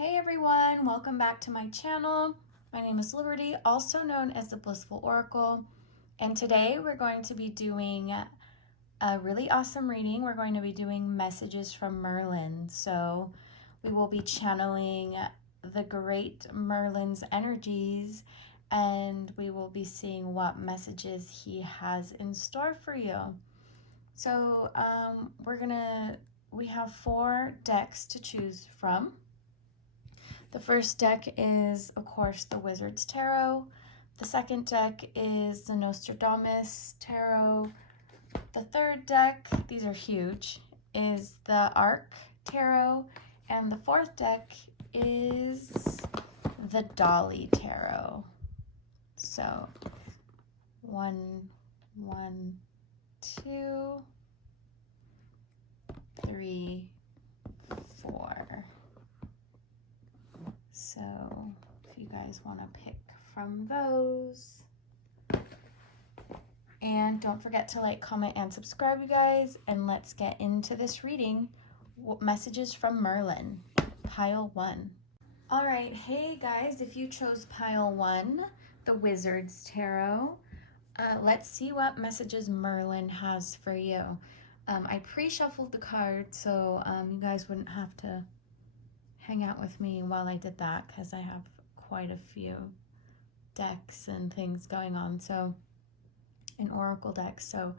Hey everyone, welcome back to my channel. My name is Liberty, also known as the Blissful Oracle, and today we're going to be doing a really awesome reading. We're going to be doing messages from Merlin. So we will be channeling the great Merlin's energies, and we will be seeing what messages he has in store for you. So we have 4 decks to choose from. The first deck is, of course, the Wizard's Tarot. The second deck is the Nostradamus Tarot. The third deck, these are huge, is the Arc Tarot. And the fourth deck is the Dolly Tarot. So, 1, 2, 3, 4. So if you guys want to pick from those. And don't forget to like, comment, and subscribe, you guys. And let's get into this reading. Messages from Merlin, pile 1. All right, hey guys, if you chose pile 1, the Wizard's Tarot, let's see what messages Merlin has for you. I pre-shuffled the cards, so you guys wouldn't have to hang out with me while I did that, because I have quite a few decks and things going on, so an oracle deck. So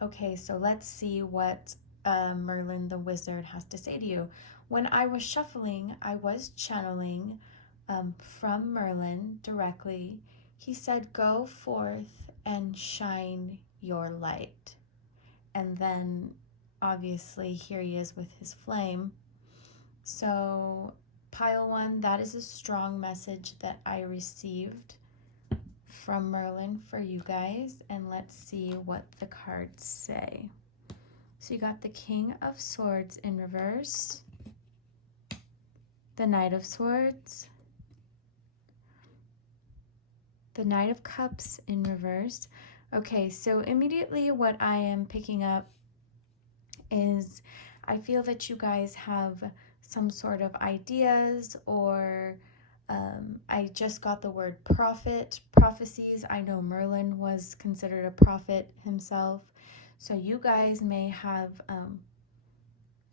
okay, so let's see what Merlin the Wizard has to say to you. When I was shuffling, I was channeling from Merlin directly. He said, go forth and shine your light. And then obviously here he is with his flame. So pile 1, that is a strong message that I received from Merlin for you guys. And let's see what the cards say. So you got the King of Swords in reverse, the Knight of Swords, the Knight of Cups in reverse. Okay, so immediately what I am picking up is I feel that you guys have some sort of ideas, or I just got the word prophet, prophecies. I know Merlin was considered a prophet himself. So you guys may have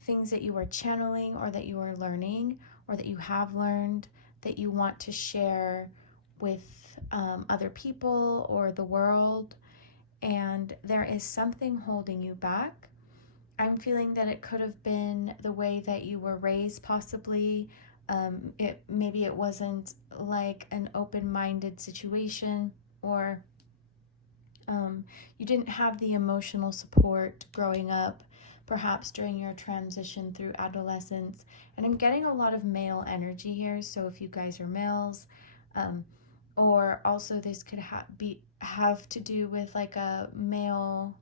things that you are channeling, or that you are learning, or that you have learned, that you want to share with other people or the world. And there is something holding you back. I'm feeling that it could have been the way that you were raised, possibly. Maybe it wasn't like an open-minded situation, or you didn't have the emotional support growing up, perhaps during your transition through adolescence. And I'm getting a lot of male energy here, so if you guys are males, or also this could have to do with like a male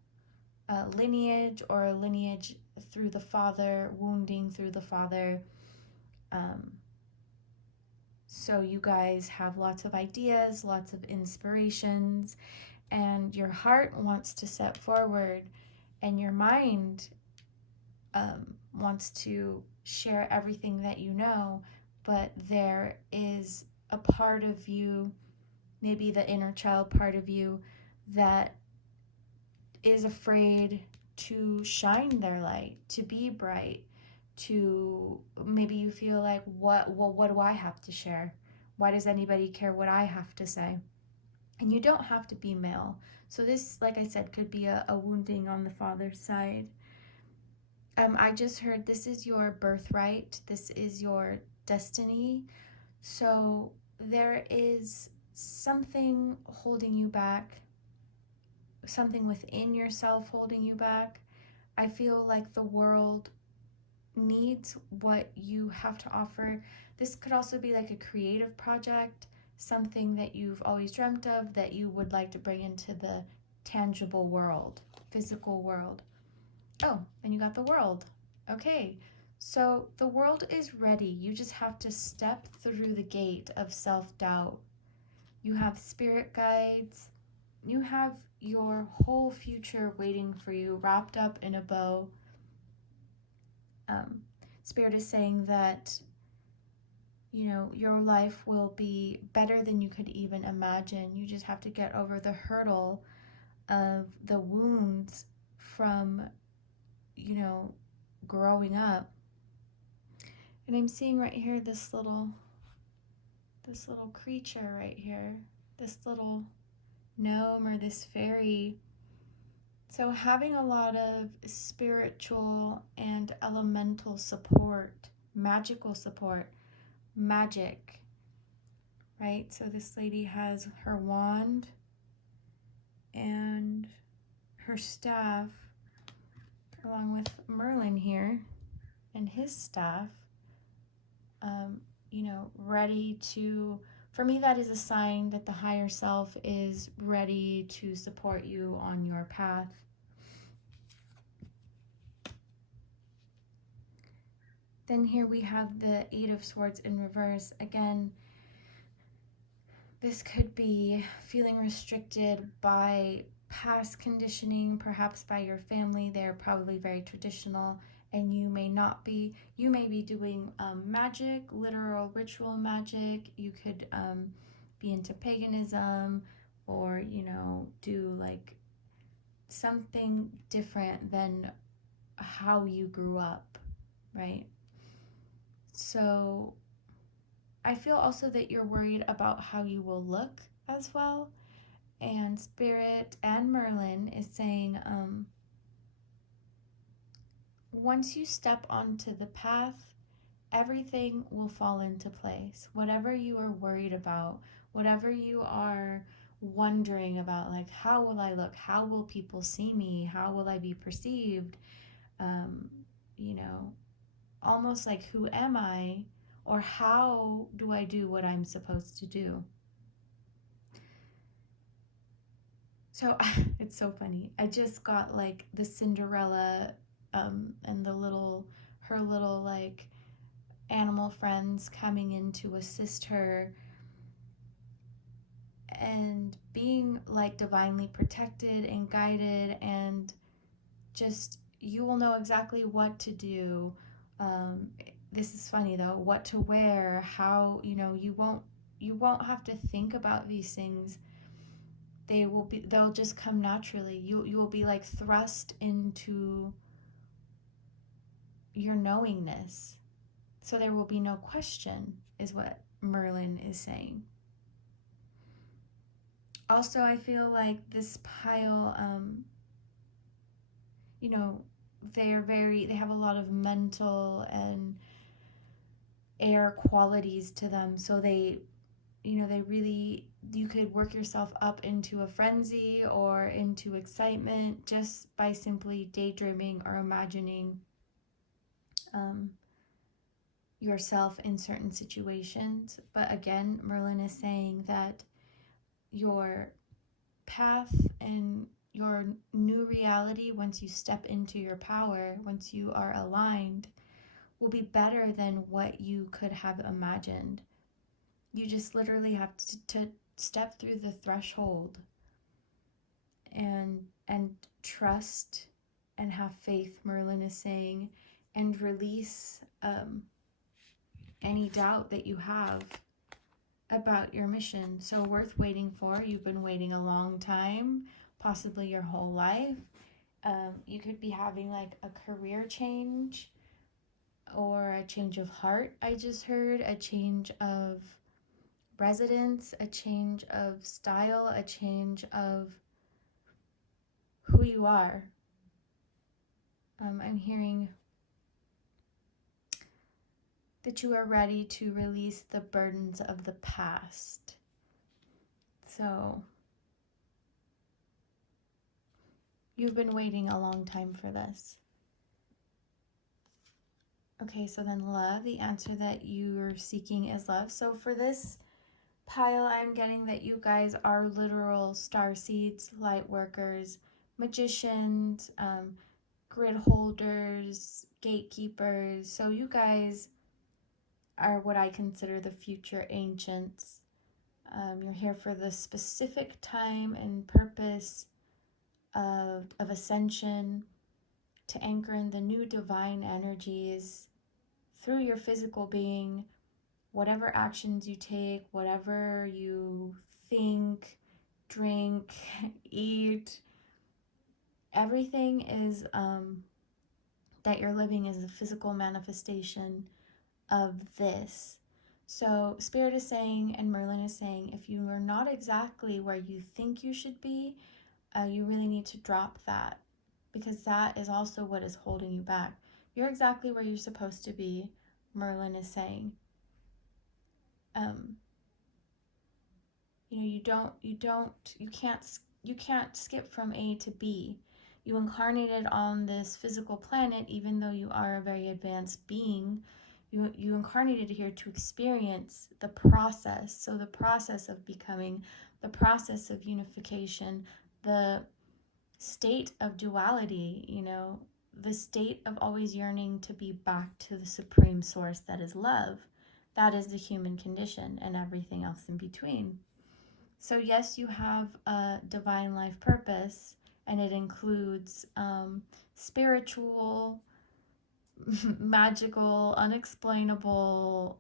lineage, or a lineage through the father, wounding through the father. So you guys have lots of ideas, lots of inspirations, and your heart wants to step forward, and your mind wants to share everything that you know, but there is a part of you, maybe the inner child part of you, that is afraid to shine their light, to be bright, to maybe you feel like, what do I have to share? Why does anybody care what I have to say? And you don't have to be male. So this, like I said, could be a wounding on the father's side. I just heard this is your birthright. This is your destiny. So there is something holding you back, something within yourself holding you back. I feel like the world needs what you have to offer. This could also be like a creative project, something that you've always dreamt of, that you would like to bring into the tangible world, physical world. Oh, and you got the World. Okay, so the world is ready. You just have to step through the gate of self-doubt. You have spirit guides. You have your whole future waiting for you, wrapped up in a bow. Spirit is saying that your life will be better than you could even imagine. You just have to get over the hurdle of the wounds from, growing up. And I'm seeing right here this little creature right here, this little gnome or this fairy. So having a lot of spiritual and elemental support, magical support, magic, right? So this lady has her wand and her staff, along with Merlin here and his staff, ready to, for me, that is a sign that the higher self is ready to support you on your path. Then here we have the Eight of Swords in reverse. Again, this could be feeling restricted by past conditioning, perhaps by your family. They're probably very traditional, and you may not be. You may be doing magic, literal ritual magic. You could be into paganism, or do like something different than how you grew up, right? So I feel also that you're worried about how you will look as well. And Spirit and Merlin is saying, once you step onto the path, everything will fall into place. Whatever you are worried about, whatever you are wondering about, like, how will I look? How will people see me? How will I be perceived? Almost like, who am I? Or how do I do what I'm supposed to do? So it's so funny. I just got like the Cinderella and her little like animal friends coming in to assist her and being like divinely protected and guided, and just, you will know exactly what to do. This is funny though, what to wear, how, you won't have to think about these things. They'll just come naturally. You will be like thrust into your knowingness. So there will be no question, is what Merlin is saying. Also, I feel like this pile, they have a lot of mental and air qualities to them. So they really, you could work yourself up into a frenzy or into excitement just by simply daydreaming or imagining yourself in certain situations. But again, Merlin is saying that your path and your new reality, once you step into your power, once you are aligned, will be better than what you could have imagined. You just literally have to step through the threshold and trust and have faith, Merlin is saying, and release any doubt that you have about your mission. So worth waiting for. You've been waiting a long time, possibly your whole life. You could be having like a career change or a change of heart, I just heard, a change of residence, a change of style, a change of who you are. I'm hearing that you are ready to release the burdens of the past. So you've been waiting a long time for this. Okay, so then love, the answer that you're seeking is love. So for this pile, I'm getting that you guys are literal star seeds, light workers, magicians, grid holders, gatekeepers. So you guys are what I consider the future ancients. You're here for the specific time and purpose of ascension, to anchor in the new divine energies through your physical being, whatever actions you take, whatever you think, drink, eat, everything is that you're living is a physical manifestation of this. So Spirit is saying, and Merlin is saying, if you are not exactly where you think you should be, you really need to drop that, because that is also what is holding you back. You're exactly where you're supposed to be, Merlin is saying. You can't skip from A to B. You incarnated on this physical planet, even though you are a very advanced being. You incarnated here to experience the process. So the process of becoming, the process of unification, the state of duality, the state of always yearning to be back to the supreme source that is love. That is the human condition and everything else in between. So yes, you have a divine life purpose, and it includes spiritual, magical, unexplainable,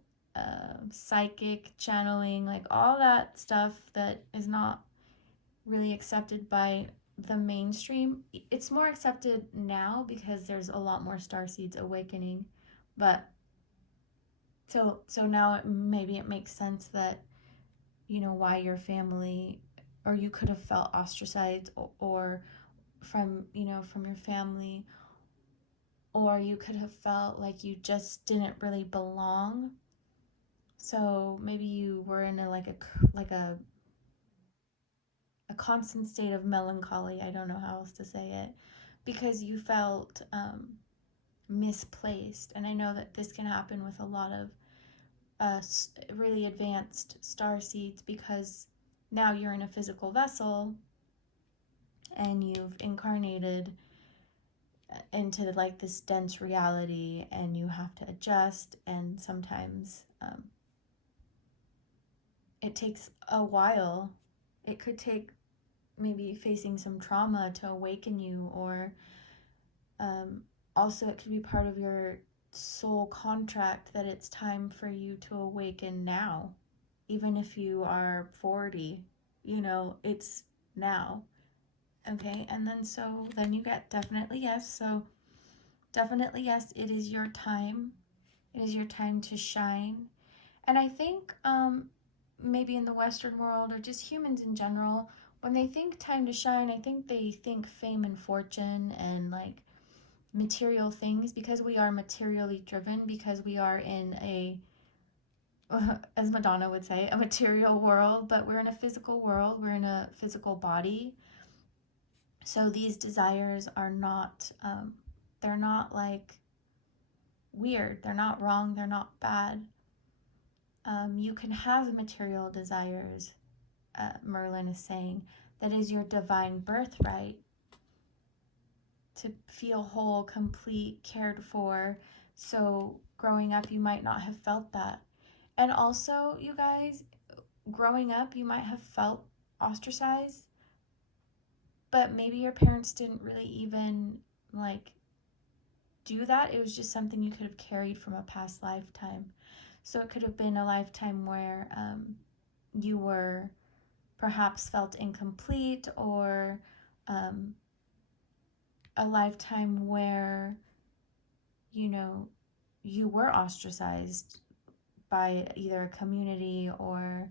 psychic, channeling, like all that stuff that is not really accepted by the mainstream. It's more accepted now because there's a lot more starseeds awakening, but so now maybe it makes sense that why your family, or you could have felt ostracized or from your family, or you could have felt like you just didn't really belong. So maybe you were in a constant state of melancholy. I don't know how else to say it, because you felt misplaced. And I know that this can happen with a lot of really advanced starseeds, because now you're in a physical vessel and you've incarnated into like this dense reality, and you have to adjust, and sometimes it takes a while. It could take maybe facing some trauma to awaken you, or also it could be part of your soul contract that it's time for you to awaken now. Even if you are 40, it's now. Okay, and then you get definitely yes. So definitely yes, it is your time. It is your time to shine. And I think maybe in the Western world, or just humans in general, when they think time to shine, I think they think fame and fortune and like material things, because we are materially driven, because we are in a as Madonna would say, a material world, but we're in a physical world, we're in a physical body. So these desires are not they're not like weird, they're not wrong, they're not bad. You can have material desires, Merlin is saying. That is your divine birthright, to feel whole, complete, cared for. So growing up, you might not have felt that. And also, you guys, growing up, you might have felt ostracized, but maybe your parents didn't really even like do that. It was just something you could have carried from a past lifetime. So it could have been a lifetime where you were perhaps felt incomplete, or a lifetime where you were ostracized by either a community or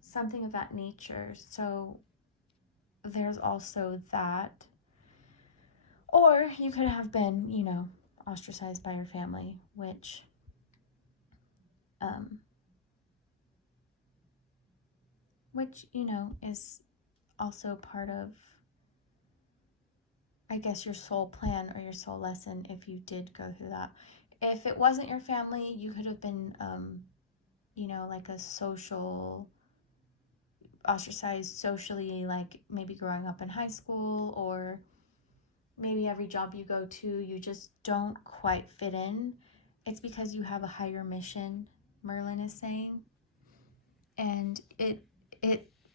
something of that nature. So there's also that. Or you could have been ostracized by your family, which is also part of, I guess, your soul plan or your soul lesson, if you did go through that. If it wasn't your family, you could have been like a social, ostracized socially, like maybe growing up in high school, or maybe every job you go to, you just don't quite fit in. It's because you have a higher mission, Merlin is saying. And it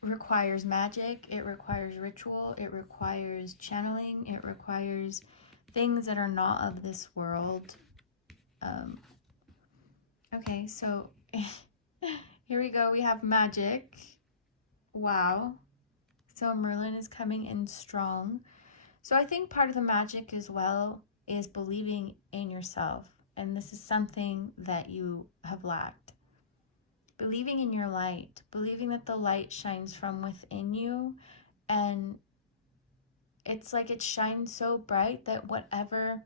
requires magic, it requires ritual, it requires channeling, it requires things that are not of this world. Okay, so here we go. We have magic. Wow. So Merlin is coming in strong. So I think part of the magic as well is believing in yourself. And this is something that you have lacked. Believing in your light, believing that the light shines from within you, and it's like it shines so bright that whatever,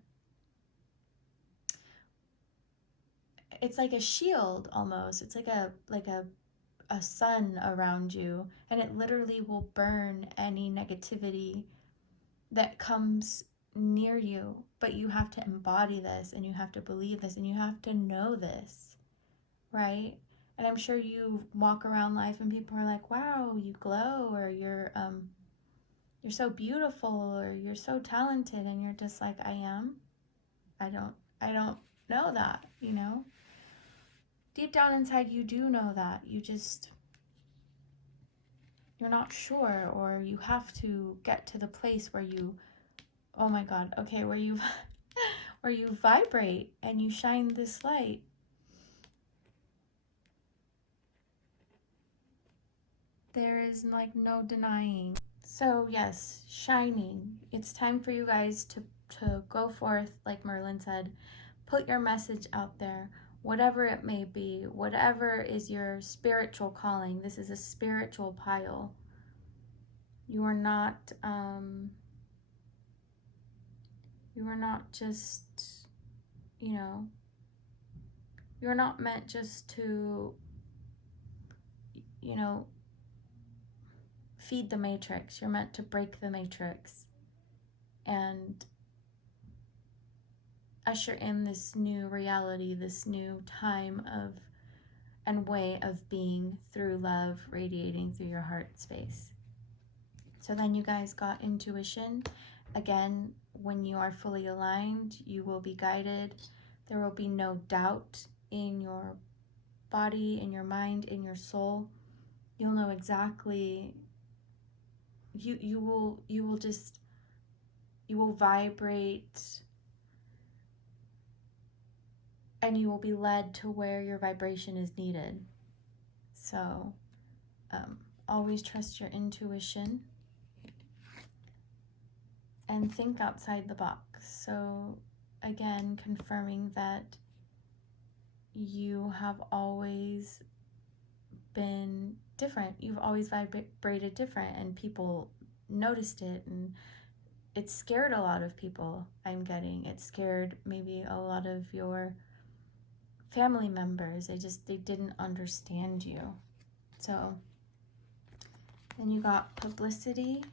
it's like a shield almost. It's like a sun around you, and it literally will burn any negativity that comes near you. But you have to embody this, and you have to believe this, and you have to know this, right? And I'm sure you walk around life and people are like, wow, you glow, or you're so beautiful, or you're so talented, and you're just like, I am. I don't know that, you know? Deep down inside you do know that. You're not sure, or you have to get to the place where you, oh my god, okay, where you where you vibrate and you shine this light. There is like no denying. So yes, shining. It's time for you guys to go forth, like Merlin said. Put your message out there, whatever it may be, whatever is your spiritual calling. This is a spiritual pile. You are not just, you know, you're not meant just to, you know, feed the matrix. You're meant to break the matrix and usher in this new reality, this new time of and way of being through love radiating through your heart space. So then you guys got intuition. Again, when you are fully aligned, you will be guided. There will be no doubt in your body, in your mind, in your soul. You'll know exactly, you will vibrate, and you will be led to where your vibration is needed. So always trust your intuition and think outside the box. So again, confirming that you have always been different. You've always vibrated different, and people noticed it, and it scared a lot of people. I'm getting it scared maybe a lot of your family members. They didn't understand you. So then you got publicity,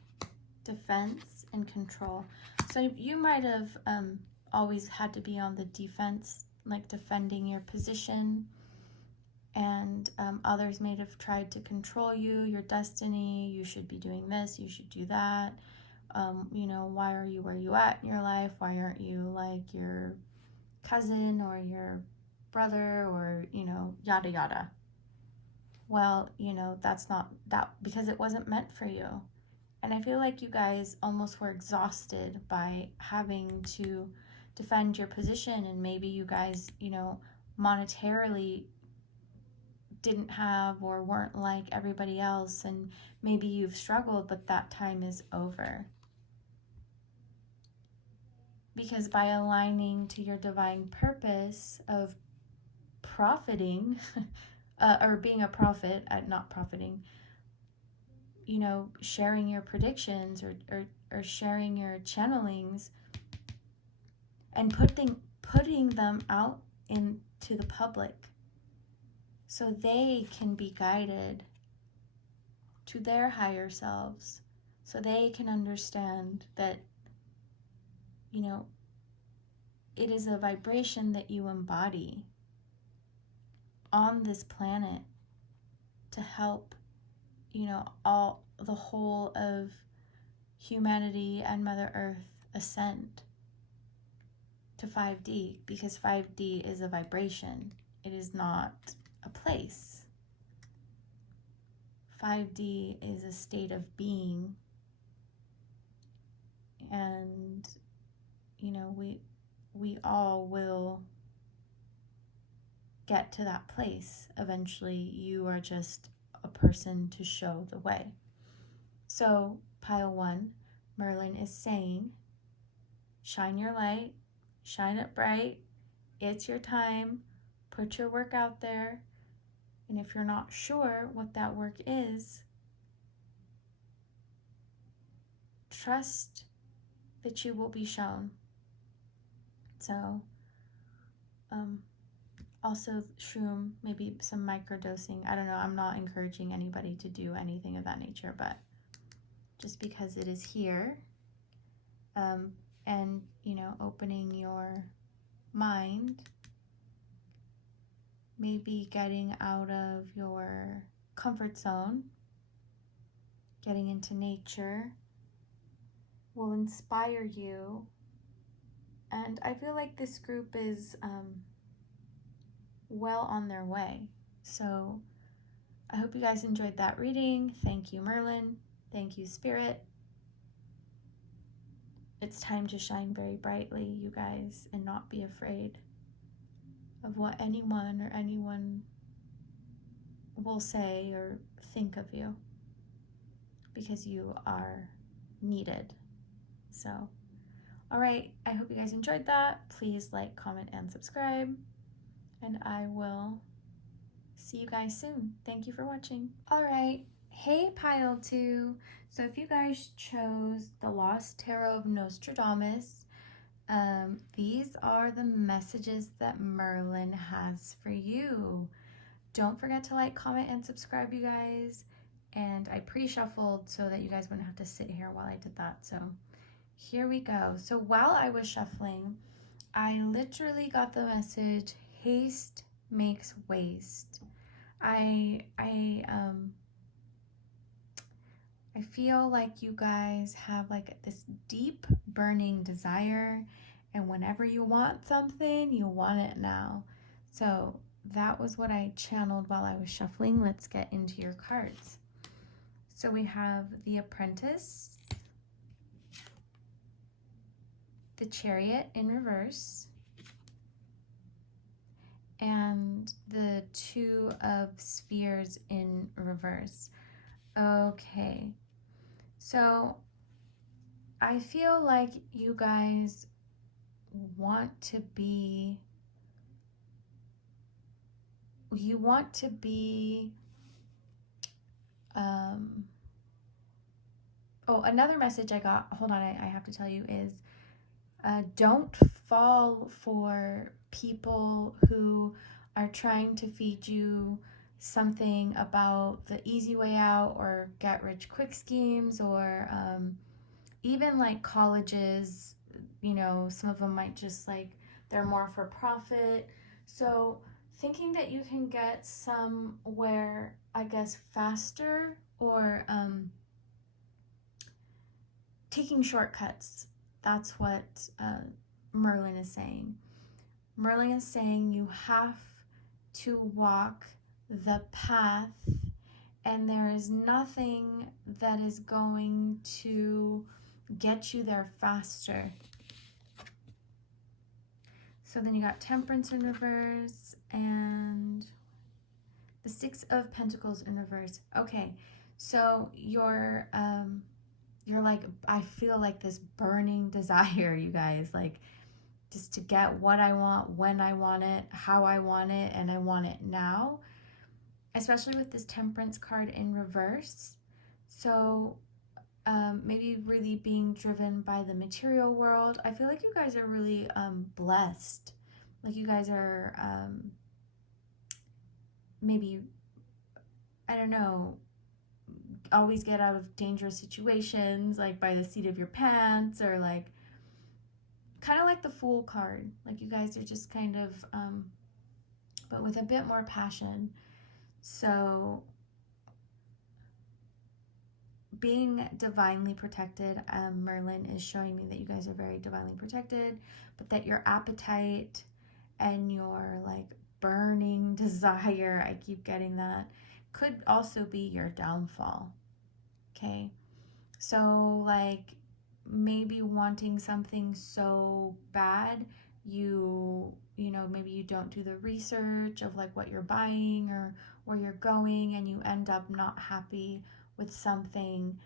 defense, and control. So you might have always had to be on the defense, like defending your position, and others may have tried to control you, your destiny. You should be doing this, you should do that. You know, why are you where you at in your life? Why aren't you like your cousin or your brother, or, you know, yada yada. Well, you know, that's not that, because it wasn't meant for you. And I feel like you guys almost were exhausted by having to defend your position, and maybe you guys, you know, monetarily didn't have or weren't like everybody else, and maybe you've struggled, but that time is over. Because by aligning to your divine purpose of profiting, or being a prophet, not profiting, you know, sharing your predictions, or sharing your channelings, and putting them out into the public so they can be guided to their higher selves, so they can understand that, you know, it is a vibration that you embody on this planet to help, you know, the whole of humanity and Mother Earth ascend to 5D, because 5D is a vibration. It is not a place. 5D is a state of being, and, you know, we all will get to that place. Eventually, you are just a person to show the way. So, pile 1, Merlin is saying, shine your light, shine it bright. It's your time. Put your work out there. And if you're not sure what that work is, trust that you will be shown. So, also shroom, maybe some microdosing. I don't know. I'm not encouraging anybody to do anything of that nature, but just because it is here, and, you know, opening your mind, maybe getting out of your comfort zone, getting into nature, will inspire you. And I feel like this group is well on their way. So I hope you guys enjoyed that reading. Thank you, Merlin. Thank you, Spirit. It's time to shine very brightly, you guys, and not be afraid of what anyone will say or think of you, because you are needed. So, all right, I hope you guys enjoyed that. Please like, comment, and subscribe, and I will see you guys soon. Thank you for watching. All right, hey pile 2. So if you guys chose the Lost Tarot of Nostradamus, these are the messages that Merlin has for you. Don't forget to like, comment, and subscribe, you guys. And I pre-shuffled so that you guys wouldn't have to sit here while I did that. So here we go. So while I was shuffling, I literally got the message, haste makes waste. I feel like you guys have like this deep burning desire, and whenever you want something, you want it now. So that was what I channeled while I was shuffling. Let's get into your cards. So we have the Apprentice, the Chariot in reverse, and the Two of Spheres in reverse. Okay, so I feel like you guys want to be, oh, another message I got, hold on, I have to tell you, is don't fall for people who are trying to feed you something about the easy way out or get rich quick schemes, or even like colleges, you know, some of them might just like, they're more for profit. So thinking that you can get somewhere, I guess, faster, or taking shortcuts. That's what Merlin is saying. Merlin is saying you have to walk the path, and there is nothing that is going to get you there faster. So then you got Temperance in reverse and the Six of Pentacles in reverse. Okay, so you're like, I feel like this burning desire, you guys, like just to get what I want, when I want it, how I want it, and I want it now, especially with this Temperance card in reverse. So maybe really being driven by the material world. I feel like you guys are really blessed. Like you guys are maybe, I don't know, always get out of dangerous situations, like by the seat of your pants, or like kind of like the Fool card. Like you guys are just kind of, but with a bit more passion. So being divinely protected, Merlin is showing me that you guys are very divinely protected, but that your appetite and your like burning desire, I keep getting that, could also be your downfall. Okay, so like maybe wanting something so bad you know, maybe you don't do the research of like what you're buying or where you're going, and you end up not happy with something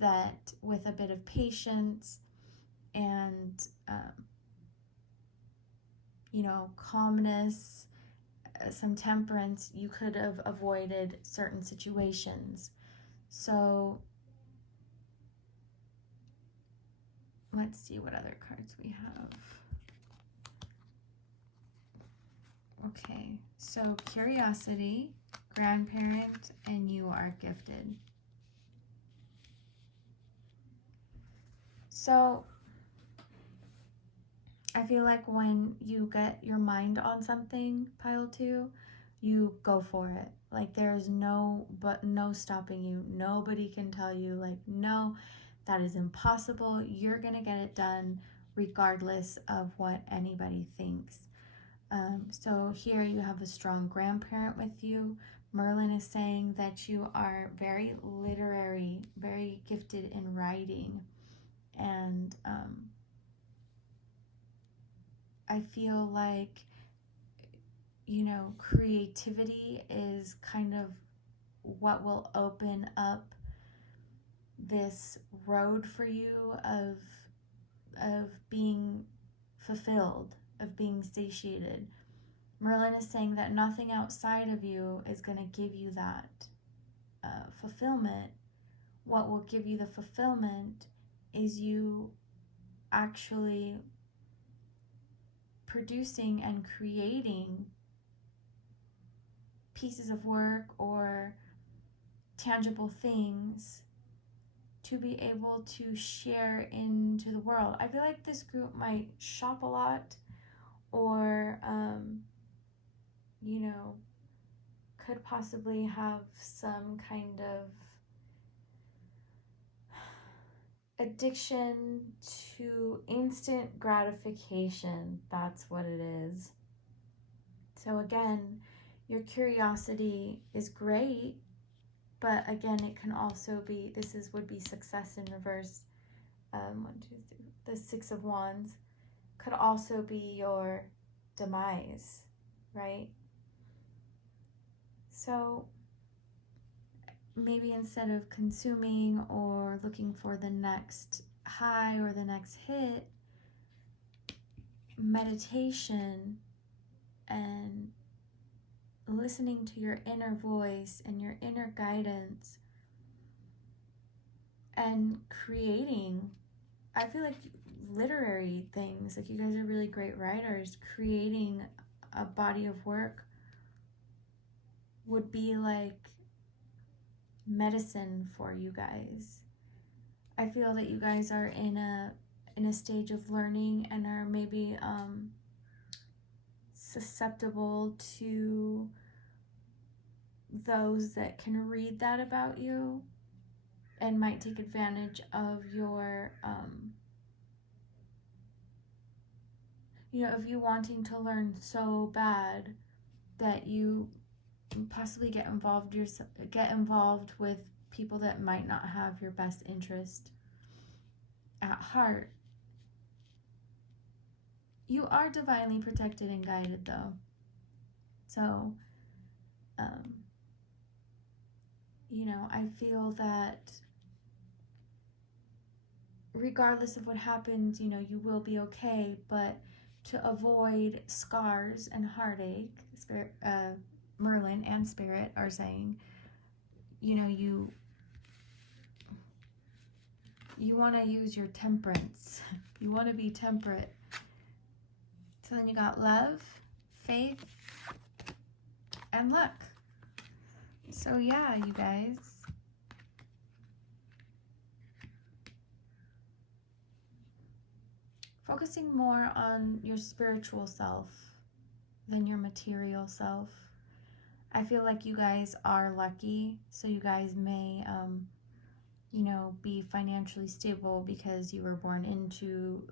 that with a bit of patience and you know, calmness, some temperance, you could have avoided certain situations. So let's see what other cards we have. Okay, so curiosity, grandparent, and you are gifted. So I feel like when you get your mind on something, pile 2, you go for it. Like there's no stopping you. Nobody can tell you like, no, that is impossible. You're gonna get it done regardless of what anybody thinks. So here you have a strong grandparent with you. Merlin is saying that you are very literary, very gifted in writing, and I feel like, you know, creativity is kind of what will open up this road for you of being fulfilled, of being satiated. Merlin is saying that nothing outside of you is going to give you that fulfillment. What will give you the fulfillment is you actually producing and creating pieces of work or tangible things to be able to share into the world. I feel like this group might shop a lot, or you know, could possibly have some kind of addiction to instant gratification. That's what it is. So again, your curiosity is great, but again, it can also be, would be success in reverse. 1, 2, 3, the 6 of Wands could also be your demise, right? So maybe instead of consuming or looking for the next high or the next hit, meditation and listening to your inner voice and your inner guidance and creating, I feel like literary things, like you guys are really great writers, creating a body of work would be like medicine for you guys. I feel that you guys are in a stage of learning and are maybe susceptible to those that can read that about you and might take advantage of your you know, of you wanting to learn so bad that you possibly get involved with people that might not have your best interest at heart. You are divinely protected and guided though. So you know, I feel that regardless of what happens, you know, you will be okay, but to avoid scars and heartache, Spirit, Merlin and Spirit are saying, you know, you want to use your temperance. You want to be temperate. So then you got love, faith, and luck. So yeah, you guys. Focusing more on your spiritual self than your material self. I feel like you guys are lucky, so you guys may, you know, be financially stable because you were born into,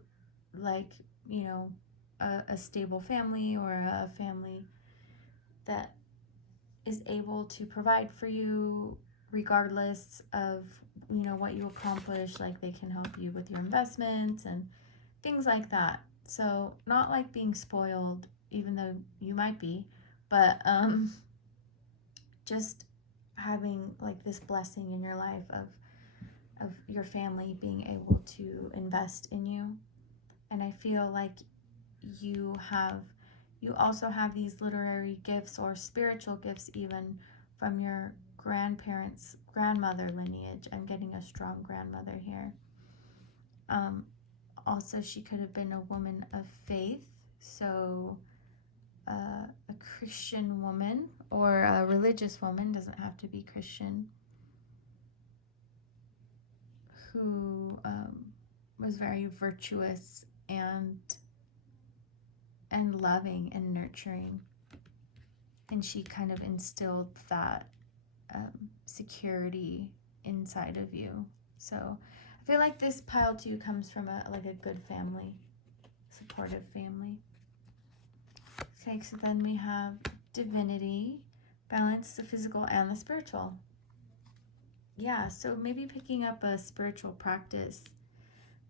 like, you know, a stable family or a family that is able to provide for you regardless of, you know, what you accomplish. Like they can help you with your investments and things like that. So not like being spoiled, even though you might be, but just having like this blessing in your life of your family being able to invest in you. And I feel like you also have these literary gifts or spiritual gifts even from your grandmother lineage. I'm getting a strong grandmother here. Also, she could have been a woman of faith, so a Christian woman or a religious woman, doesn't have to be Christian, who was very virtuous and loving and nurturing. And she kind of instilled that security inside of you. So I feel like this pile too comes from a good family, supportive family. Okay, so then we have divinity, balance the physical and the spiritual. Yeah, so maybe picking up a spiritual practice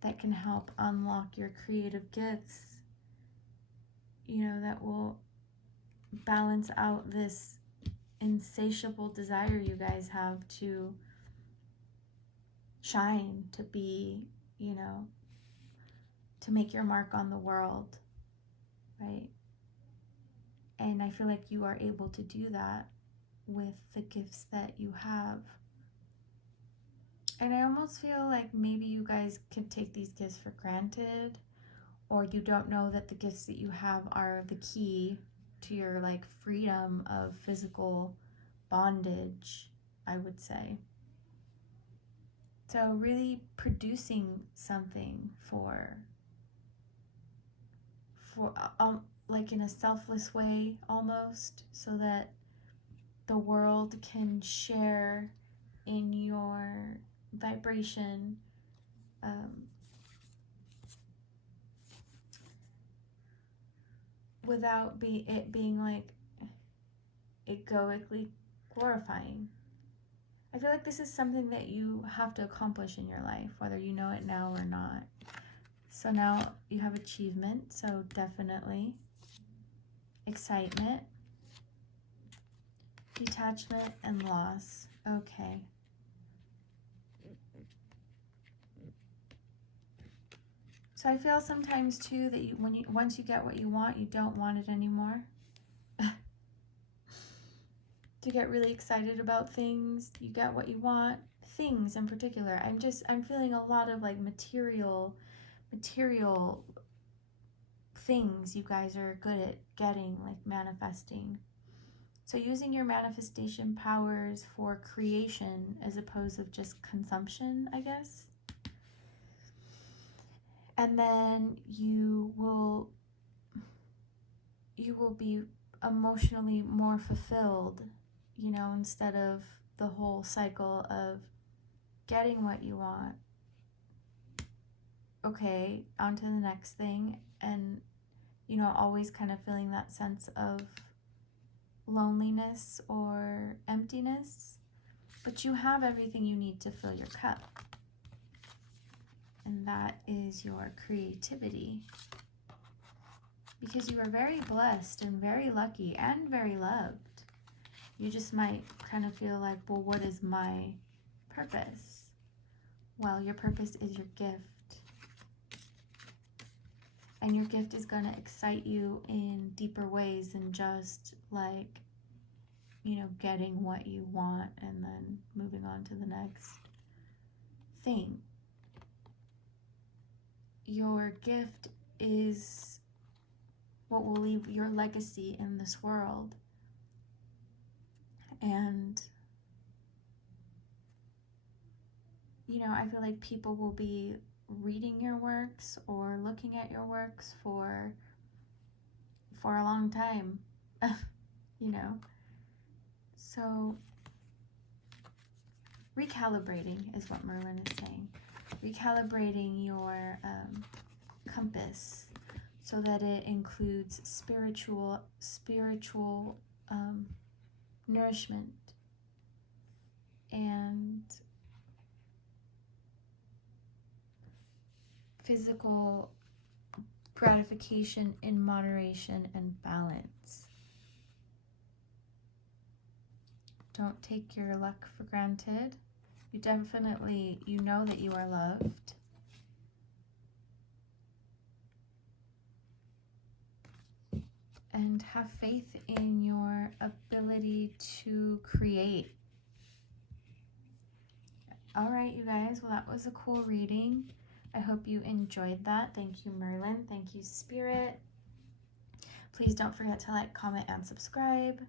that can help unlock your creative gifts, that will balance out this insatiable desire you guys have to shine, to be, to make your mark on the world, right? And I feel like you are able to do that with the gifts that you have. And I almost feel like maybe you guys can take these gifts for granted, or you don't know that the gifts that you have are the key to your freedom of physical bondage, I would say. So really producing something for in a selfless way almost, so that the world can share in your vibration, without it being egoically glorifying. I feel like this is something that you have to accomplish in your life, whether you know it now or not. So now you have achievement, so definitely excitement, detachment, and loss. Okay. So I feel sometimes too that once you get what you want, you don't want it anymore. To get really excited about things, you get what you want, things in particular. I'm feeling a lot of material things you guys are good at getting, manifesting. So using your manifestation powers for creation as opposed to just consumption, I guess. And then you will be emotionally more fulfilled, instead of the whole cycle of getting what you want. Okay, on to the next thing. And, always kind of feeling that sense of loneliness or emptiness. But you have everything you need to fill your cup. And that is your creativity. Because you are very blessed and very lucky and very loved. You just might kind of feel like, well, what is my purpose? Well, your purpose is your gift. And your gift is going to excite you in deeper ways than just getting what you want and then moving on to the next thing. Your gift is what will leave your legacy in this world. And, I feel like people will be reading your works or looking at your works for a long time, So recalibrating is what Merlin is saying. Recalibrating your compass so that it includes spiritual nourishment and physical gratification in moderation and balance. Don't take your luck for granted. You definitely, you know that you are loved. And have faith in your ability to create. All right, you guys. Well, that was a cool reading. I hope you enjoyed that. Thank you, Merlin. Thank you, Spirit. Please don't forget to like, comment, and subscribe.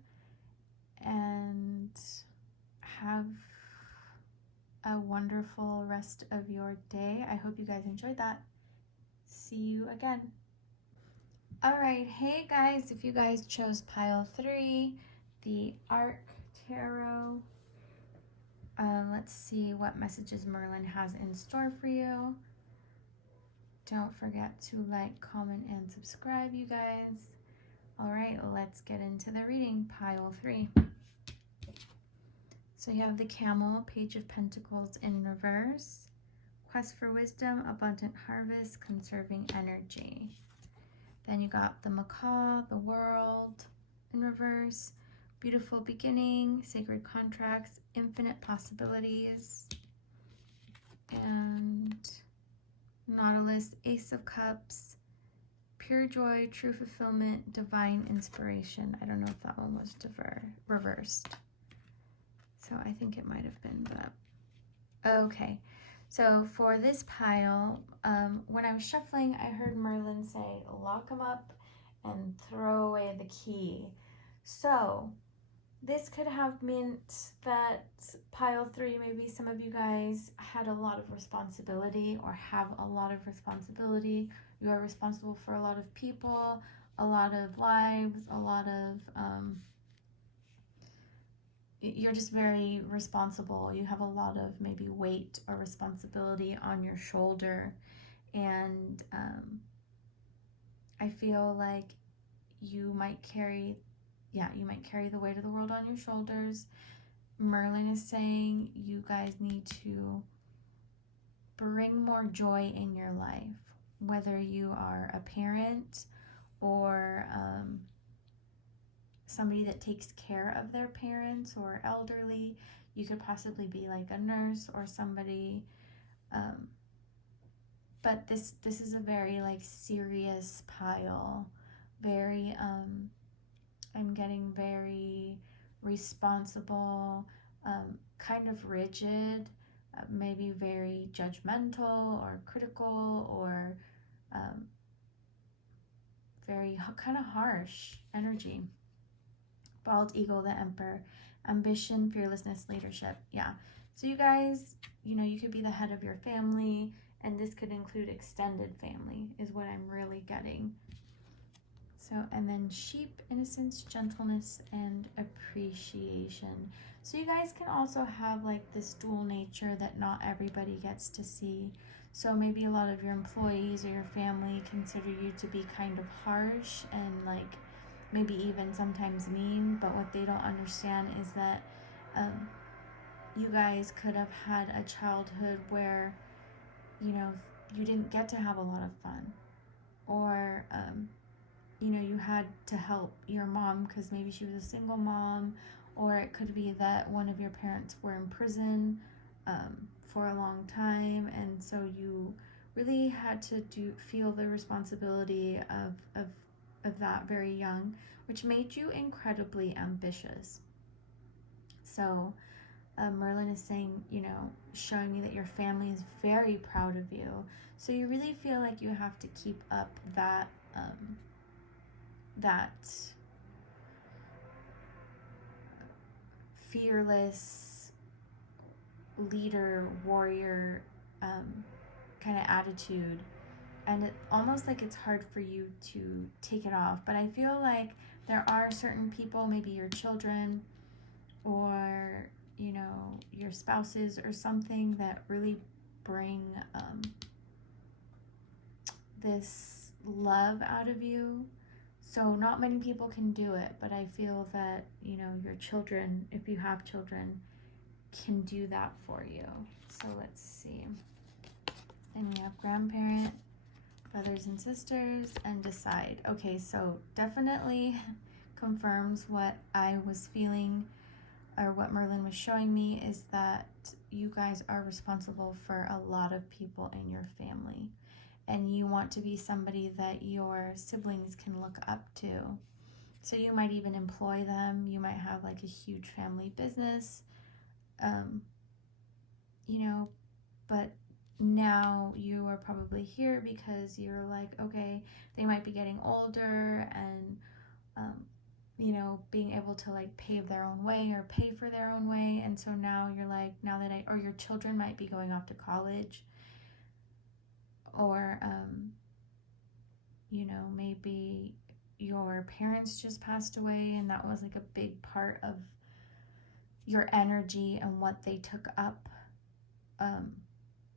And have a wonderful rest of your day. I hope you guys enjoyed that. See you again. All right, hey guys, if you guys chose pile 3, the Arc Tarot, let's see what messages Merlin has in store for you. Don't forget to like, comment, and subscribe, you guys. All right, let's get into the reading. Pile 3. So you have the Camel, Page of Pentacles in reverse. Quest for wisdom, abundant harvest, conserving energy. Then you got the Macaw, the World in reverse. Beautiful beginning, sacred contracts, infinite possibilities. And Nautilus, Ace of Cups, pure joy, true fulfillment, divine inspiration. I don't know if that one was reversed. So I think it might have been, but okay. So for this pile, when I was shuffling, I heard Merlin say, lock them up and throw away the key. So this could have meant that pile 3, maybe some of you guys had a lot of responsibility or have a lot of responsibility. You are responsible for a lot of people, a lot of lives, a lot of, you're just very responsible. You have a lot of maybe weight or responsibility on your shoulder. And I feel like you might carry the weight of the world on your shoulders. Merlin is saying you guys need to bring more joy in your life, whether you are a parent or somebody that takes care of their parents or elderly. You could possibly be like a nurse or somebody, but this is a very like serious pile, very I'm getting very responsible, kind of rigid, maybe very judgmental or critical, or very kind of harsh energy. Bald Eagle, the Emperor, ambition, fearlessness, leadership. Yeah. So you guys, you know, you could be the head of your family, and this could include extended family is what I'm really getting. So, and then sheep, innocence, gentleness, and appreciation. So you guys can also have like this dual nature that not everybody gets to see. So maybe a lot of your employees or your family consider you to be kind of harsh and like maybe even sometimes mean, but what they don't understand is that you guys could have had a childhood where, you know, you didn't get to have a lot of fun, or you know, you had to help your mom because maybe she was a single mom, or it could be that one of your parents were in prison for a long time, and so you really had to feel the responsibility of that very young, which made you incredibly ambitious. So Merlin is saying, you know, showing me that your family is very proud of you. So you really feel like you have to keep up that that fearless leader, warrior kind of attitude. And it almost like it's hard for you to take it off. But I feel like there are certain people, maybe your children or, you know, your spouses or something, that really bring this love out of you. So not many people can do it, but I feel that, you know, your children, if you have children, can do that for you. So let's see. And we have grandparent, brothers and sisters, and decide. Okay, so definitely confirms what I was feeling, or what Merlin was showing me, is that you guys are responsible for a lot of people in your family, and you want to be somebody that your siblings can look up to. So you might even employ them. You might have like a huge family business, you know, but now you are probably here because you're like, okay, they might be getting older, and you know, being able to like pave their own way or pay for their own way. And so now you're like, now that or your children might be going off to college, or you know, maybe your parents just passed away and that was like a big part of your energy and what they took up.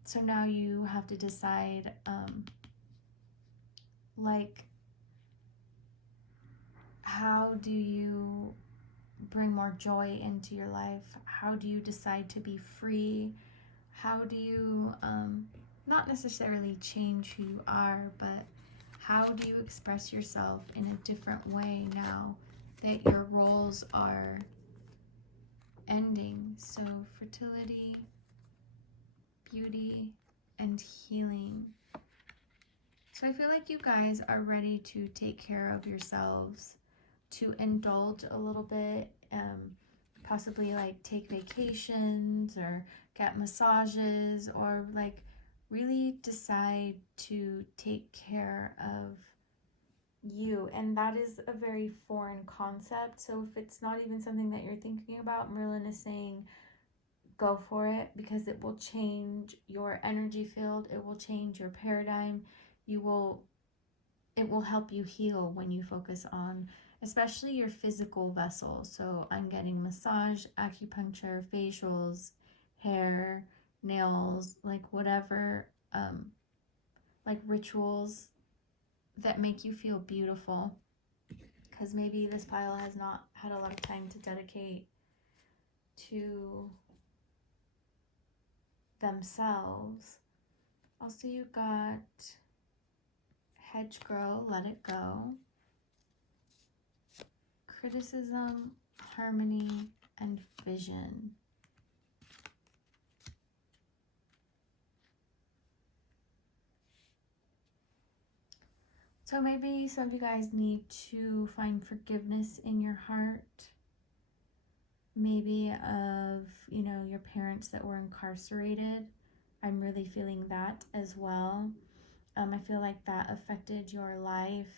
So now you have to decide, like, how do you bring more joy into your life? How do you decide to be free? How do you, not necessarily change who you are, but how do you express yourself in a different way now that your roles are ending? So fertility, beauty, and healing. So I feel like you guys are ready to take care of yourselves, to indulge a little bit, possibly like take vacations or get massages, or like really decide to take care of you. And that is a very foreign concept. So if it's not even something that you're thinking about, Merlin is saying go for it, because it will change your energy field. It will change your paradigm. It will help you heal when you focus on especially your physical vessel. So I'm getting massage, acupuncture, facials, hair, nails, like whatever, like rituals that make you feel beautiful, because maybe this pile has not had a lot of time to dedicate to themselves. Also, you got hedge grow, let it go, criticism, harmony, and vision. So maybe some of you guys need to find forgiveness in your heart, maybe of, you know, your parents that were incarcerated. I'm really feeling that as well. I feel like that affected your life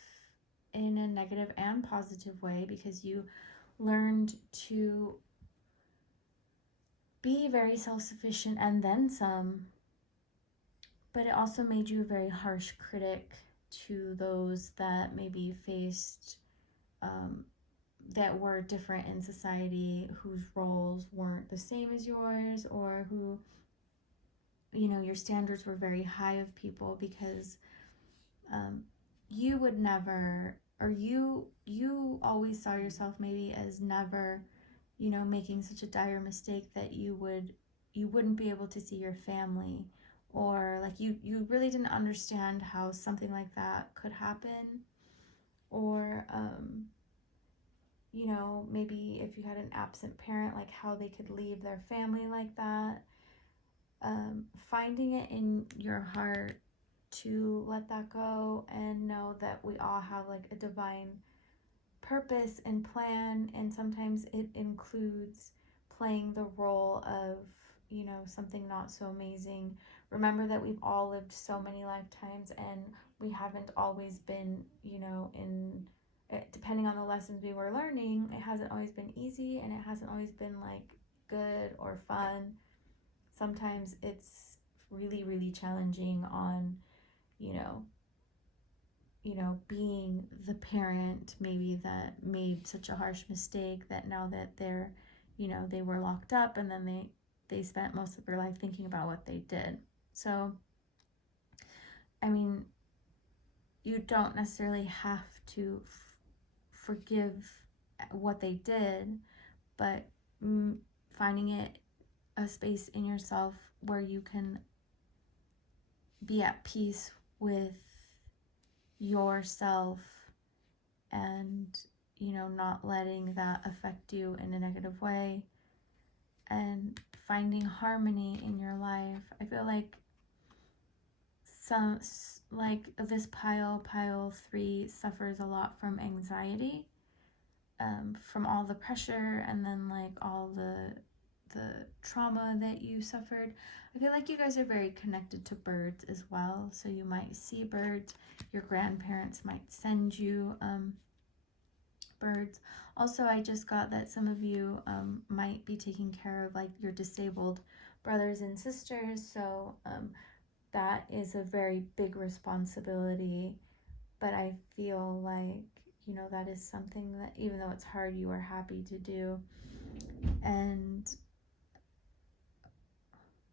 in a negative and positive way, because you learned to be very self-sufficient and then some, but it also made you a very harsh critic to those that maybe faced, that were different in society, whose roles weren't the same as yours, or who, you know, your standards were very high of people, because you would never, or you always saw yourself maybe as never, you know, making such a dire mistake that you wouldn't be able to see your family, or like you really didn't understand how something like that could happen, or you know, maybe if you had an absent parent, like how they could leave their family like that. Finding it in your heart to let that go and know that we all have like a divine purpose and plan, and sometimes it includes playing the role of, you know, something not so amazing. Remember that we've all lived so many lifetimes, and we haven't always been, you know, depending on the lessons we were learning, it hasn't always been easy, and it hasn't always been like good or fun. Sometimes it's really, really challenging on, you know, being the parent maybe that made such a harsh mistake, that now that they're, you know, they were locked up, and then they spent most of their life thinking about what they did. So, I mean, you don't necessarily have to forgive what they did, but finding it a space in yourself where you can be at peace with yourself and, not letting that affect you in a negative way, and finding harmony in your life. I feel like this pile 3 suffers a lot from anxiety, from all the pressure, and then like all the trauma that you suffered. I feel like you guys are very connected to birds as well, so you might see birds. Your grandparents might send you birds. Also, I just got that some of you might be taking care of like your disabled brothers and sisters, so that is a very big responsibility, but I feel like, that is something that, even though it's hard, you are happy to do. And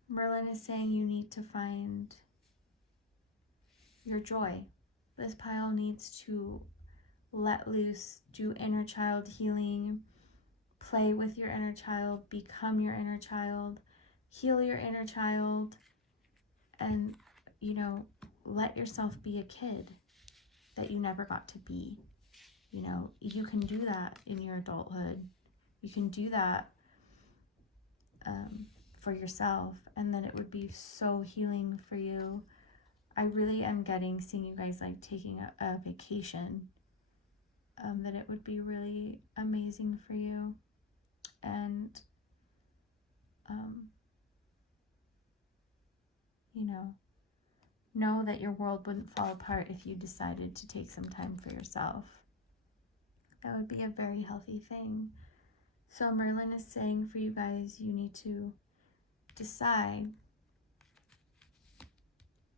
Merlin is saying you need to find your joy. This pile needs to let loose, do inner child healing, play with your inner child, become your inner child, heal your inner child, and, let yourself be a kid that you never got to be. You can do that in your adulthood. You can do that for yourself, and then it would be so healing for you. I really am seeing you guys like taking a vacation, that it would be really amazing for you. And know that your world wouldn't fall apart if you decided to take some time for yourself. That would be a very healthy thing. So Merlin is saying for you guys, you need to decide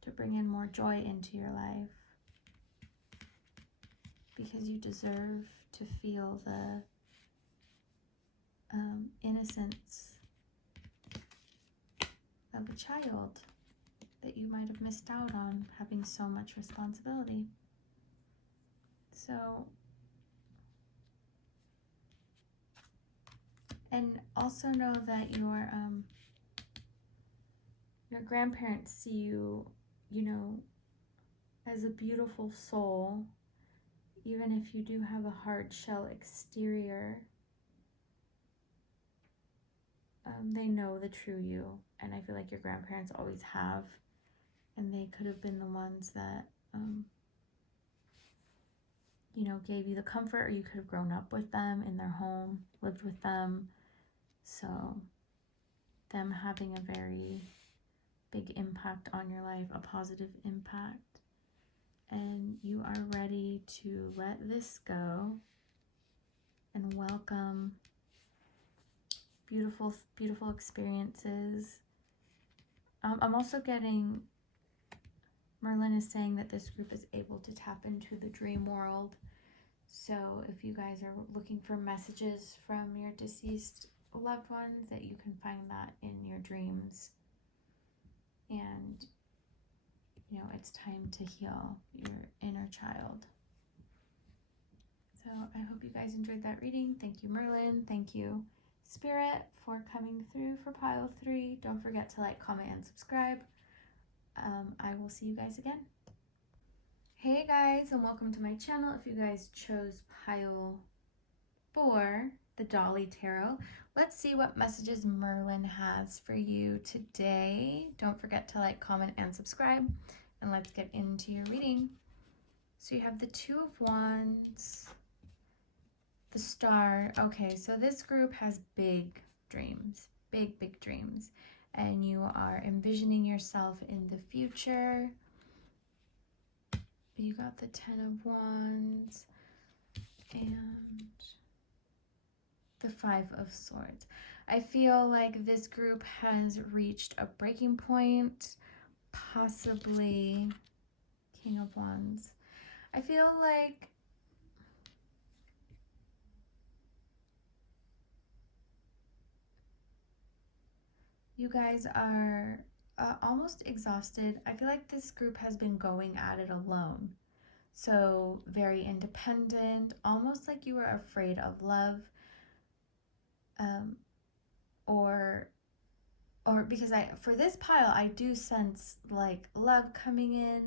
to bring in more joy into your life, because you deserve to feel the innocence of a child that you might have missed out on, having so much responsibility. So, and also know that your grandparents see you, as a beautiful soul, even if you do have a hard shell exterior. They know the true you, and I feel like your grandparents always have, and they could have been the ones that gave you the comfort, or you could have grown up with them in their home, lived with them. So them having a very big impact on your life, a positive impact, and you are ready to let this go and welcome beautiful, beautiful experiences. I'm also getting, Merlin is saying that this group is able to tap into the dream world. So if you guys are looking for messages from your deceased loved ones, that you can find that in your dreams. And, it's time to heal your inner child. So I hope you guys enjoyed that reading. Thank you, Merlin. Thank you, Spirit, for coming through for pile 3. Don't forget to like, comment, and subscribe. I will see you guys again. Hey guys, and welcome to my channel. If you guys chose pile 4, the Dolly Tarot, let's see what messages Merlin has for you today. Don't forget to like, comment, and subscribe, and let's get into your reading. So you have the 2 of Wands, the Star. Okay, so this group has big dreams, big dreams, and you are envisioning yourself in the future. You got the 10 of Wands and the 5 of Swords. I feel like this group has reached a breaking point, possibly King of Wands. I feel like you guys are almost exhausted. I feel like this group has been going at it alone. So very independent, almost like you were afraid of love. Or because for this pile, I do sense like love coming in.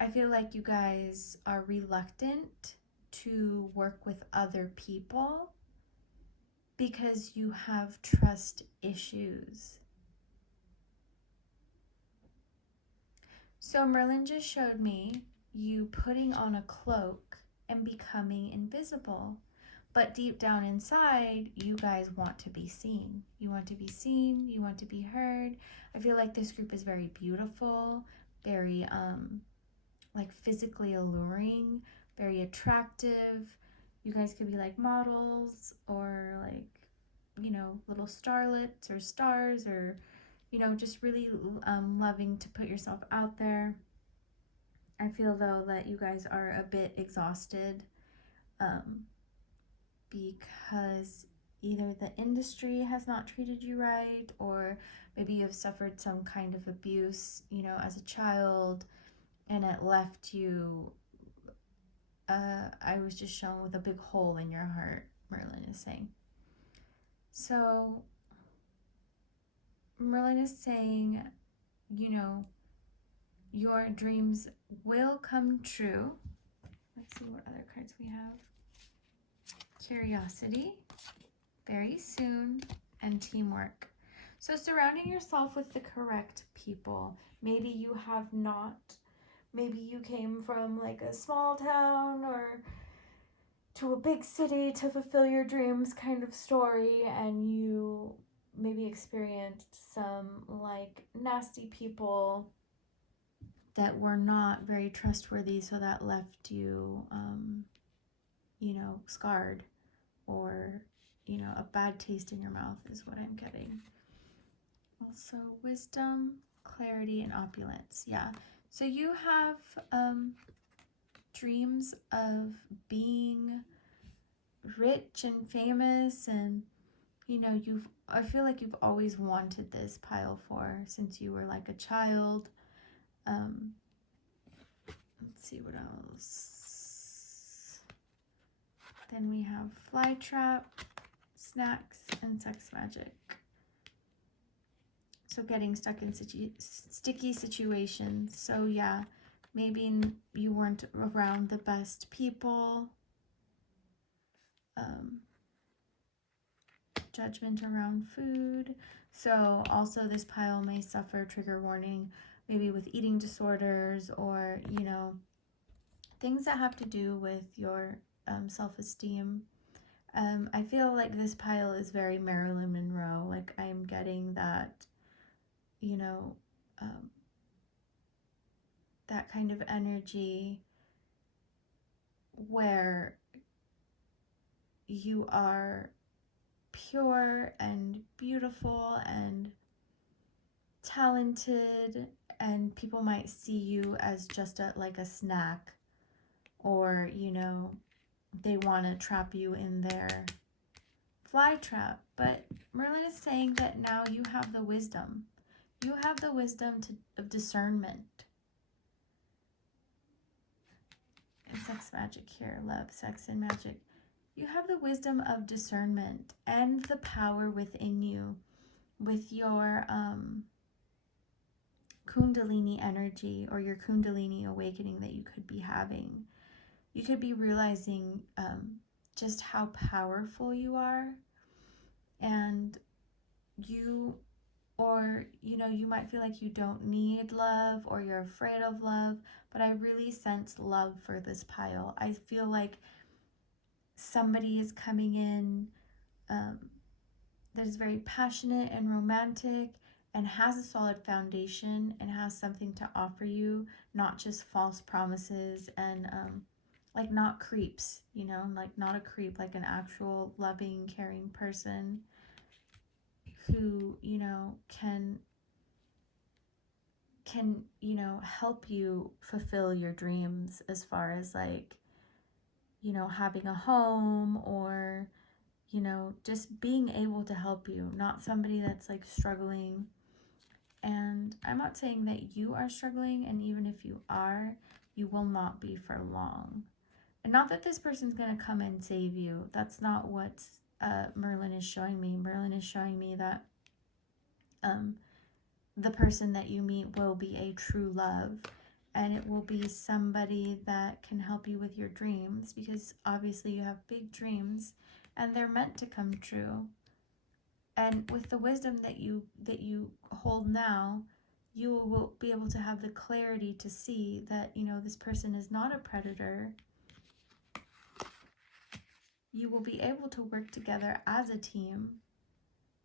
I feel like you guys are reluctant to work with other people because you have trust issues. So Merlin just showed me you putting on a cloak and becoming invisible. But deep down inside, you guys want to be seen. You want to be seen, you want to be heard. I feel like this group is very beautiful, very like physically alluring, very attractive. You guys could be like models or like, you know, little starlets or stars, or, you know, just really loving to put yourself out there. I feel though that you guys are a bit exhausted because either the industry has not treated you right, or maybe you've suffered some kind of abuse, you know, as a child, and it left you, I was just shown with a big hole in your heart, Merlin is saying. So Merlin is saying, you know, your dreams will come true. Let's see what other cards we have. Curiosity, very soon, and teamwork. So surrounding yourself with the correct people. Maybe you have not, maybe you came from like a small town or to a big city to fulfill your dreams kind of story, and you maybe experienced some like nasty people that were not very trustworthy, so that left you you know, scarred, or, you know, a bad taste in your mouth is what I'm getting. Also wisdom, clarity, and opulence. Yeah, so you have dreams of being rich and famous, and, you know, I feel like you've always wanted this, pile 4, since you were like a child. Let's see what else. Then we have fly trap, snacks, and sex magic. So getting stuck in sticky situations. So yeah, maybe you weren't around the best people. Judgment around food. So also this pile may suffer, trigger warning, maybe with eating disorders, or, you know, things that have to do with your self-esteem. I feel like this pile is very Marilyn Monroe. Like, I'm getting that, you know, that kind of energy where you are pure and beautiful and talented, and people might see you as just like a snack, or, you know, they want to trap you in their fly trap. But Merlin is saying that now you have the wisdom. You have the wisdom of discernment. And sex magic here, love, sex, and magic. You have the wisdom of discernment and the power within you with your Kundalini energy, or your Kundalini awakening that you could be having. You could be realizing just how powerful you are, and you, or, you know, you might feel like you don't need love, or you're afraid of love, but I really sense love for this pile. I feel like somebody is coming in that is very passionate and romantic, and has a solid foundation, and has something to offer you, not just false promises, and like not creeps, you know, like not a creep, like an actual loving, caring person who, you know, can, you know, help you fulfill your dreams, as far as like, you know, having a home, or, you know, just being able to help you, not somebody that's like struggling. And I'm not saying that you are struggling, and even if you are, you will not be for long. And not that this person's going to come and save you. That's not what Merlin is showing me. Merlin is showing me that the person that you meet will be a true love, and it will be somebody that can help you with your dreams, because obviously you have big dreams and they're meant to come true. And with the wisdom that you hold now, you will be able to have the clarity to see that, you know, this person is not a predator. You will be able to work together as a team,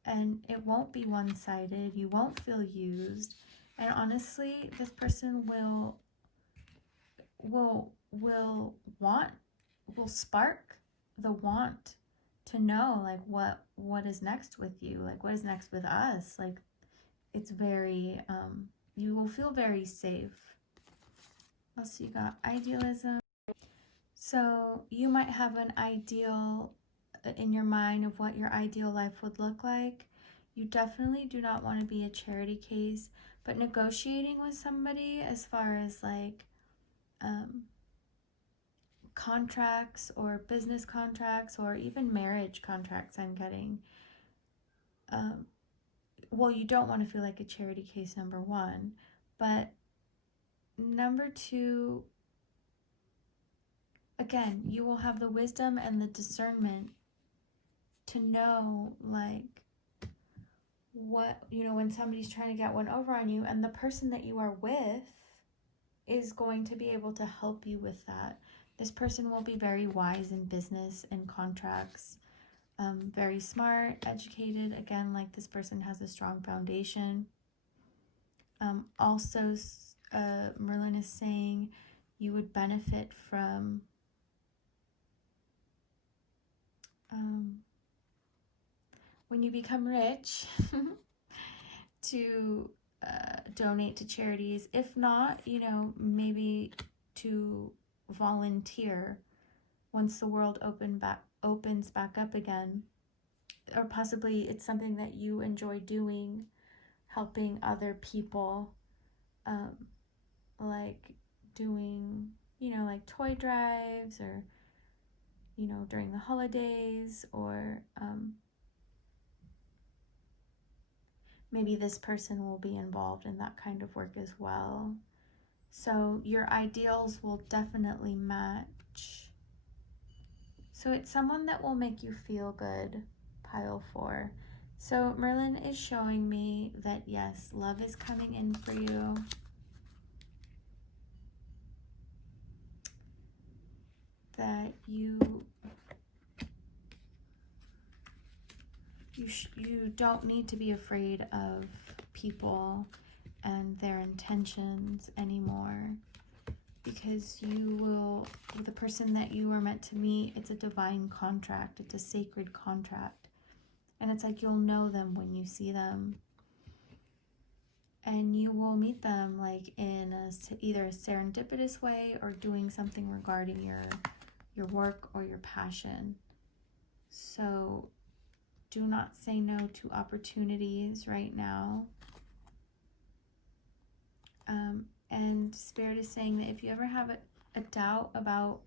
and it won't be one-sided. You won't feel used. And honestly, this person will spark the want to know, like, what is next with you, like what is next with us. Like, it's very you will feel very safe. Also, you got idealism. So you might have an ideal in your mind of what your ideal life would look like. You definitely do not want to be a charity case, but negotiating with somebody as far as like contracts or business contracts or even marriage contracts, I'm getting. Well, you don't want to feel like a charity case, number one, but number two, again, you will have the wisdom and the discernment to know, like, what, you know, when somebody's trying to get one over on you, and the person that you are with is going to be able to help you with that. This person will be very wise in business and contracts, very smart, educated. Again, like, this person has a strong foundation. Also, Merlin is saying you would benefit from when you become rich to donate to charities. If not, you know, maybe to volunteer once the world opens back up again. Or possibly it's something that you enjoy doing, helping other people, like doing, you know, like toy drives, or, you know, during the holidays, or maybe this person will be involved in that kind of work as well. So your ideals will definitely match. So it's someone that will make you feel good, pile 4. So Merlin is showing me that yes, love is coming in for you. That you don't need to be afraid of people and their intentions anymore, because you will, the person that you are meant to meet, it's a divine contract, it's a sacred contract, and it's like you'll know them when you see them, and you will meet them like in either a serendipitous way or doing something regarding your work or your passion. So do not say no to opportunities right now. And Spirit is saying that if you ever have a doubt about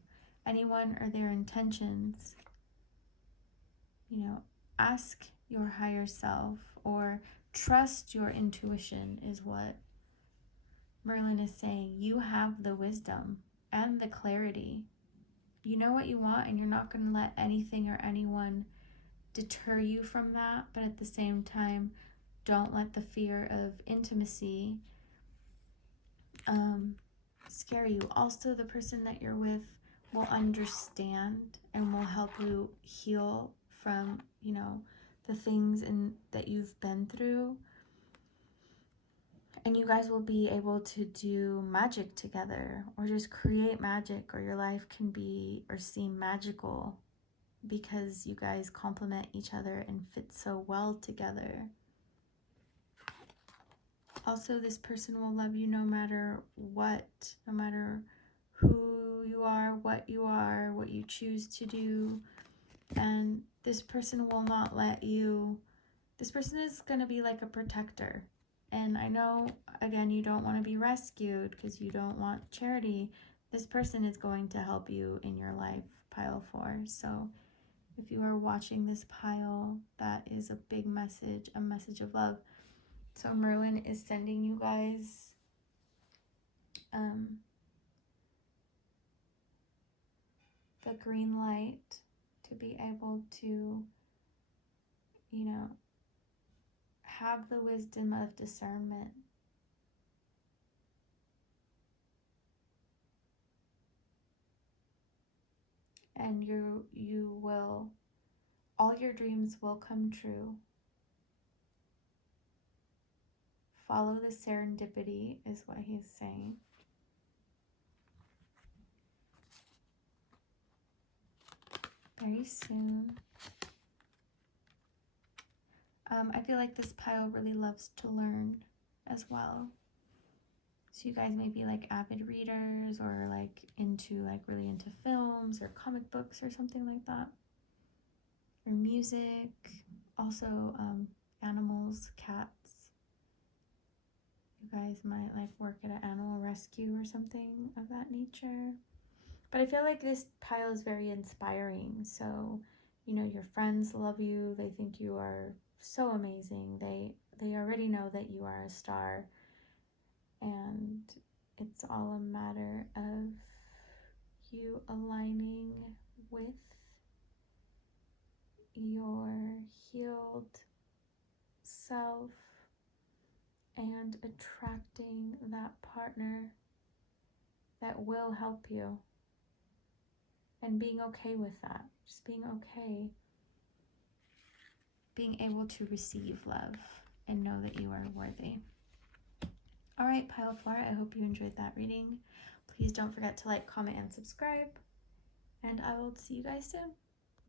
anyone or their intentions, you know, ask your higher self, or trust your intuition, is what Merlin is saying. You have the wisdom and the clarity. You know what you want, and you're not going to let anything or anyone deter you from that. But at the same time, don't let the fear of intimacy scare you. Also, the person that you're with will understand and will help you heal from, you know, the things that you've been through. And you guys will be able to do magic together, or just create magic, or your life can be or seem magical because you guys complement each other and fit so well together. Also, this person will love you no matter what, no matter who you are, what you choose to do. And this person will not let you, this person is going to be like a protector. And I know, again, you don't want to be rescued because you don't want charity. This person is going to help you in your life, pile 4. So if you are watching this pile, that is a big message, a message of love. So Merlin is sending you guys the green light to be able to, you know, have the wisdom of discernment. And you will, all your dreams will come true. Follow the serendipity is what he's saying. Very soon. I feel like this pile really loves to learn as well. So you guys may be like avid readers or like really into films or comic books or something like that. Or music. Also animals, cats. You guys might like work at an animal rescue or something of that nature. But I feel like this pile is very inspiring. So, you know, your friends love you. They think you are so amazing. They already know that you are a star. And it's all a matter of you aligning with your healed self and attracting that partner that will help you. And being okay with that. Just being okay. Being able to receive love and know that you are worthy. All right, Pile 4, I hope you enjoyed that reading. Please don't forget to like, comment, and subscribe. And I will see you guys soon.